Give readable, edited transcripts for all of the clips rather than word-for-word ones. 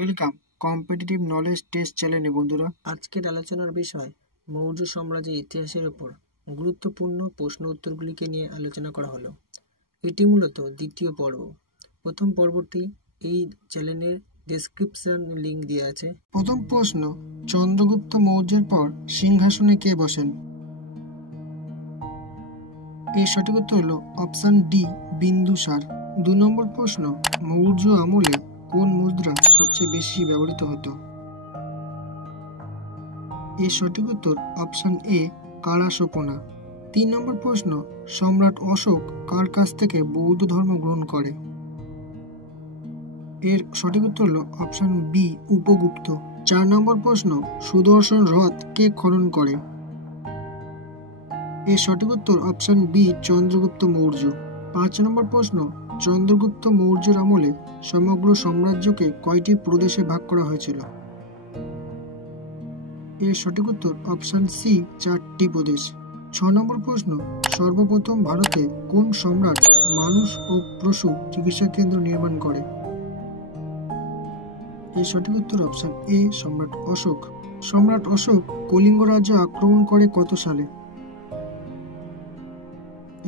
Welcome competitive knowledge test চ্যানেলে বন্ধুরা। আজকের আলোচনার বিষয় মৌর্য সাম্রাজ্যের ইতিহাসের উপর গুরুত্বপূর্ণ প্রশ্ন উত্তরগুলিকে নিয়ে আলোচনা করা হলো। এটি মূলত দ্বিতীয় পর্ব। প্রথম পর্বটি এই চ্যানেলের ডেসক্রিপশন লিঙ্ক দেওয়া আছে। প্রথম প্রশ্ন, চন্দ্রগুপ্ত মৌর্যের পর সিংহাসনে কে বসেন? এর সঠিক উত্তর হলো অপশন ডি, বিন্দুসার। 2 নম্বর প্রশ্ন, মৌর্য আমলে কোন মুদ্রা সবচেয়ে বেশি ব্যবহৃত হতো? এর সঠিক উত্তর অপশন এ, কারাসোপনা। 3 নম্বর প্রশ্ন, সম্রাট অশোক কার কাছ থেকে বৌদ্ধ ধর্ম গ্রহণ করে? এর সঠিক উত্তর হলো অপশন বি, উপগুপ্ত। 4 নম্বর প্রশ্ন, সুদর্শন হ্রদ কে খনন করে? এর সঠিক উত্তর অপশন বি, চন্দ্রগুপ্ত মৌর্য। 5 নম্বর প্রশ্ন, চন্দ্রগুপ্ত মৌর্যের আমলে সমগ্র সাম্রাজ্যকে কয়টি প্রদেশে ভাগ করা হয়েছিল? এর সঠিক উত্তর অপশন সি, 4টি প্রদেশ। 6 নম্বর প্রশ্ন, সর্বপ্রথম ভারতে কোন সম্রাট মানুষ ও পশু চিকিৎসা কেন্দ্র নির্মাণ করে? এর সঠিক উত্তর অপশন এ, সম্রাট অশোক। সম্রাট অশোক কলিঙ্গ রাজ্য আক্রমণ করে কত সালে?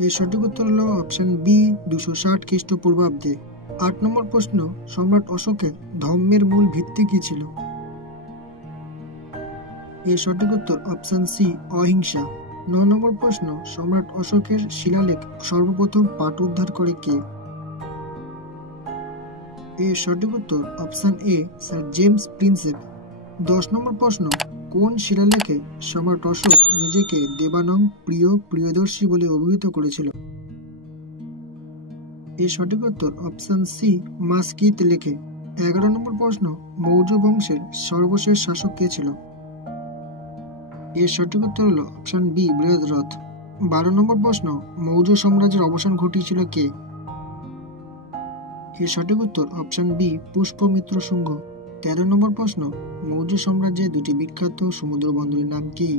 এর সঠিক উত্তর হলো অপশন বি, 260 খ্রিস্টপূর্বাব্দে। 8 নম্বর প্রশ্ন, সম্রাট অশোকের ধর্মের মূল ভিত্তি কি ছিল? এর সঠিক উত্তর অপশন সি, অহিংসা। 9 নম্বর প্রশ্ন, সম্রাট অশোকের শিলালেখ সর্বপ্রথম পাঠ উদ্ধার করে কে? এর সঠিক উত্তর option A, sir James Prinsep. 10 নম্বর প্রশ্ন, কোন শিলালেখে সম্রাট অশোক নিজেকে দেবানং প্রিয় প্রিয়দর্শী বলে অভিহিত করেছিল? এর সঠিক উত্তর অপশন সি, মাসকিত লেখে। 11 নম্বর প্রশ্ন, মৌর্য বংশের সর্বশেষ শাসক কে ছিল? এর সঠিক উত্তর হলো অপশন বি, বৃহদ্রথ। 12 নম্বর প্রশ্ন, মৌর্য সাম্রাজ্যের অবসান ঘটিয়েছিল কে? এর সঠিক উত্তর অপশন বি, পুষ্যমিত্র শুঙ্গ। 13 নম্বর প্রশ্ন, মৌর্য সাম্রাজ্যের দুটি বিখ্যাত সমুদ্র বন্দরের নাম কি?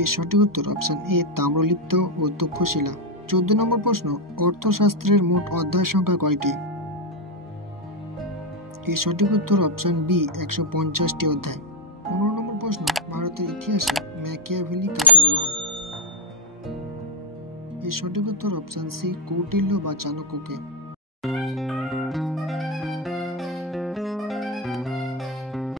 এর সঠিক উত্তর অপশন এ, তাম্রলিপ্ত ও তক্ষশিলা। 14 নম্বর প্রশ্ন, অর্থশাস্ত্রের মোট অধ্যায় সংখ্যা কয়টি? এর সঠিক উত্তর অপশন বি, 150টি অধ্যায়। 15 নম্বর প্রশ্ন, ভারতের ইতিহাসে ম্যাকিয়াভেলি কাকে বলা হয়? এর সঠিক উত্তর অপশন সি, কৌটিল্য বা চাণক্যকে।